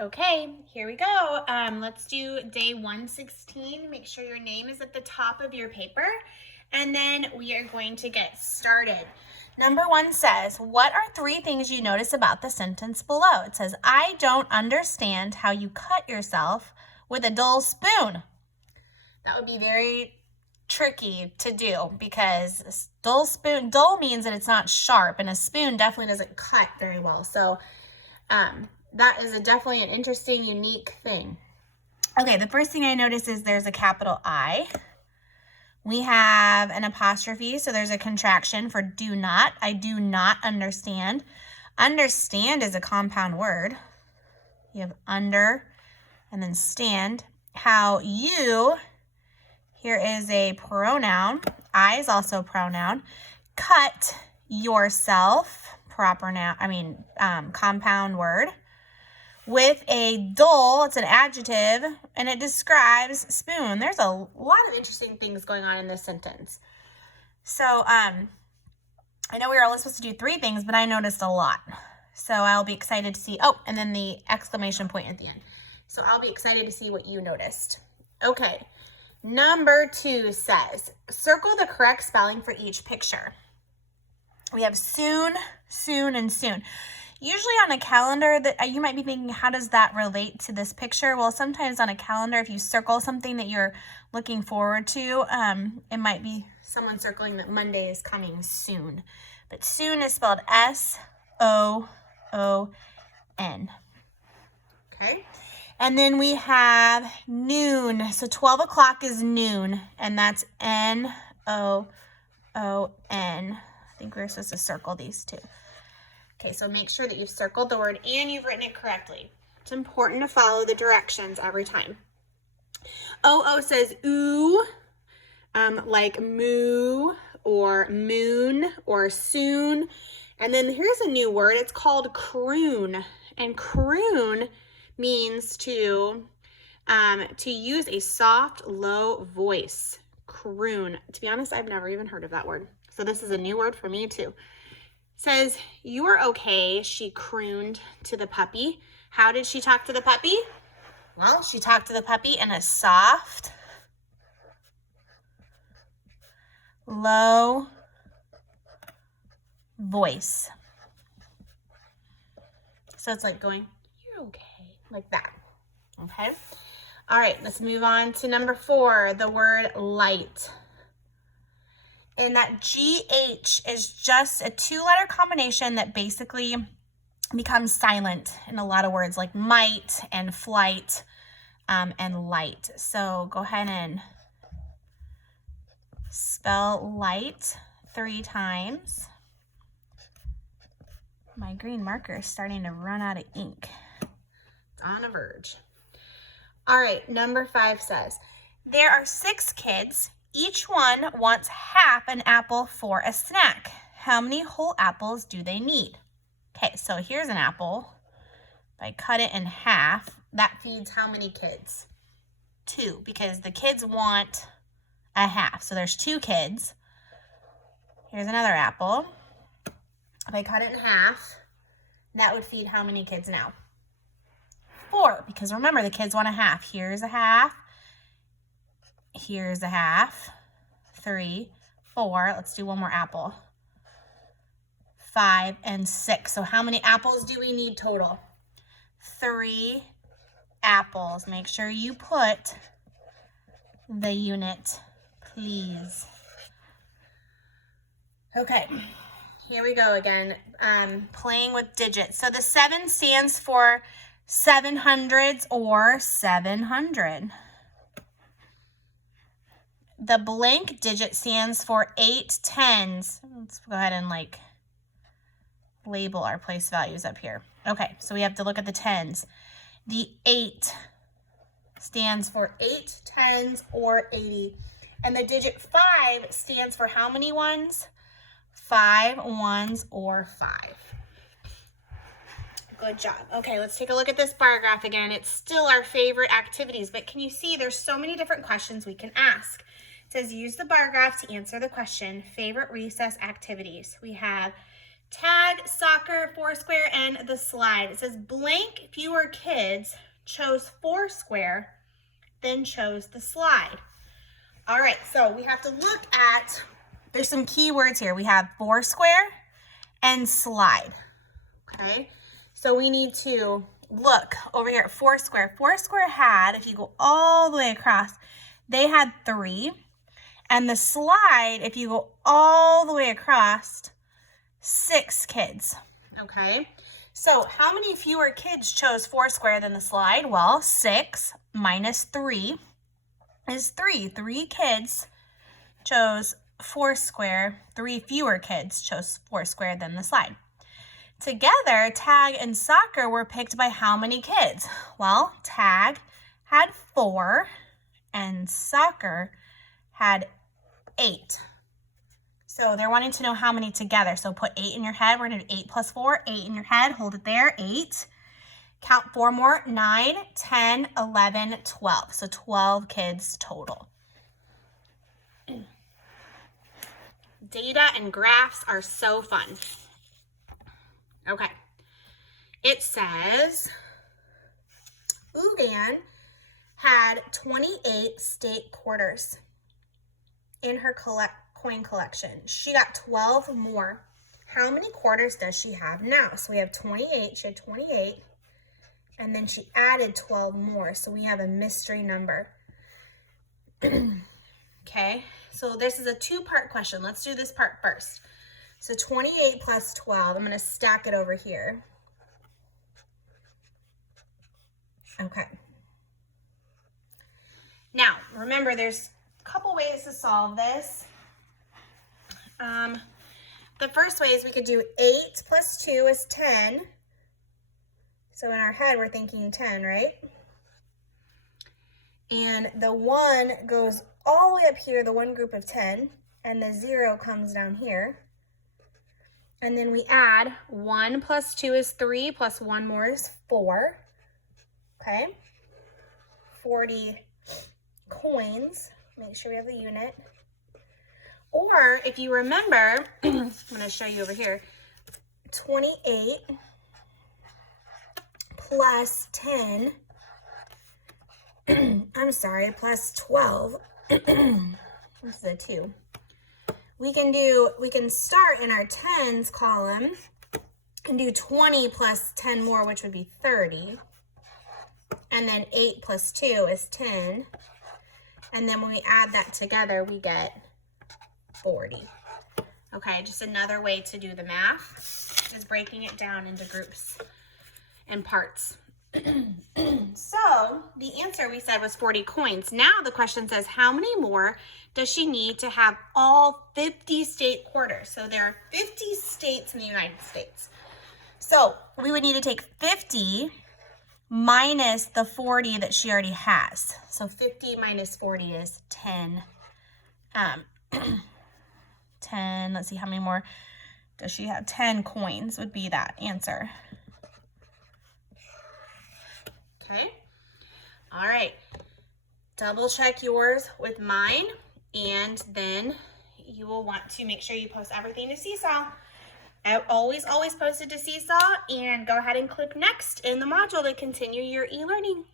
Okay, here we go. Let's do day 116. Make sure your name is at the top of your paper, and then we are going to get started. Number 1 says, what are 3 things you notice about the sentence below? It says, I don't understand how you cut yourself with a dull spoon. That would be very tricky to do because dull means that it's not sharp, and a spoon definitely doesn't cut very well. So, that is definitely an interesting, unique thing. Okay, the first thing I notice is there's a capital I. We have an apostrophe, so there's a contraction for do not. I do not understand. Understand is a compound word. You have under and then stand. How you, here is a pronoun. I is also a pronoun. Cut yourself, proper noun, compound word. With a dull, it's an adjective, and it describes spoon. There's a lot of interesting things going on in this sentence. So, I know we were only supposed to do 3 things, but I noticed a lot. So I'll be excited to see, and then the exclamation point at the end. So I'll be excited to see what you noticed. Okay, number 2 says, circle the correct spelling for each picture. We have soon, soon, and soon. Usually on a calendar, that you might be thinking, how does that relate to this picture? Well, sometimes on a calendar, if you circle something that you're looking forward to, it might be someone circling that Monday is coming soon. But soon is spelled S-O-O-N. Okay. And then we have noon. So 12 o'clock is noon, and that's N-O-O-N. I think we're supposed to circle these 2. Okay, so make sure that you've circled the word and you've written it correctly. It's important to follow the directions every time. O-O says ooh, like moo or moon or soon. And then here's a new word. It's called croon. And croon means to use a soft, low voice. Croon. To be honest, I've never even heard of that word. So this is a new word for me too. Says, you are okay, she crooned to the puppy. How did she talk to the puppy? Well, she talked to the puppy in a soft, low voice. So it's like going, you're okay, like that. Okay? All right, let's move on to number 4, the word light. And that GH is just a 2-letter combination that basically becomes silent in a lot of words like might and flight and light. So go ahead and spell light 3 times. My green marker is starting to run out of ink. It's on a verge. All right, number 5 says, there are 6 kids. Each one wants half an apple for a snack. How many whole apples do they need? Okay, so here's an apple. If I cut it in half, that feeds how many kids? 2, because the kids want a half. So there's 2 kids. Here's another apple. If I cut it in half, that would feed how many kids now? 4, because remember, the kids want a half. Here's a half. Here's a half. 3, 4. Let's do one more apple. 5 and 6. So how many apples do we need total? 3 apples. Make sure you put the unit, please. Okay, here we go again. Playing with digits. So the 7 stands for 700s or 700. The blank digit stands for 8 tens. Let's go ahead and label our place values up here. Okay, so we have to look at the tens. The 8 stands for 8 tens or 80. And the digit 5 stands for how many ones? 5 ones or 5. Good job. Okay, let's take a look at this bar graph again. It's still our favorite activities, but can you see there's so many different questions we can ask? It says use the bar graph to answer the question, favorite recess activities. We have Tag, soccer, Foursquare, and the slide. It says blank fewer kids chose Foursquare than chose the slide. All right, so we have to look at, there's some key words here. We have Foursquare and slide, okay? So we need to look over here at Foursquare. Foursquare had, if you go all the way across, they had 3. And the slide, if you go all the way across, 6 kids, okay? So how many fewer kids chose Foursquare than the slide? Well, 6 minus 3 is 3. 3 kids chose Foursquare. 3 fewer kids chose Foursquare than the slide. Together, tag and soccer were picked by how many kids? Well, tag had 4 and soccer had 8. So they're wanting to know how many together. So put 8 in your head. We're going to do 8 plus 4. 8 in your head. Hold it there. 8. Count 4 more. 9, 10, 11, 12. So 12 kids total. Data and graphs are so fun. Okay. It says Ugan had 28 state quarters in her coin collection. She got 12 more. How many quarters does she have now? So we have 28. She had 28. And then she added 12 more. So we have a mystery number. Okay. So this is a 2-part question. Let's do this part first. So 28 plus 12. I'm going to stack it over here. Okay. Now, remember, there's a couple ways to solve this. The first way is we could do 8 plus 2 is 10. So in our head, we're thinking 10, right? And the 1 goes all the way up here, the 1 group of 10, and the 0 comes down here. And then we add 1 plus 2 is 3, plus 1 more is 4. Okay? 40 coins. Make sure we have the unit. Or if you remember, I'm going to show you over here, 28 plus 10, I'm sorry, plus 12, what's the 2? We can start in our tens column and do 20 plus 10 more, which would be 30. And then 8 plus 2 is 10. And then when we add that together, we get 40. Okay, just another way to do the math is breaking it down into groups and parts. So the answer we said was 40 coins. Now the question says, how many more does she need to have all 50 state quarters? So there are 50 states in the United States. So we would need to take 50 minus the 40 that she already has. So 50 minus 40 is 10. 10, let's see, how many more does she have? 10 coins would be that answer. Okay. All right. Double check yours with mine, and then you will want to make sure you post everything to Seesaw. I always post it to Seesaw, and go ahead and click next in the module to continue your e-learning.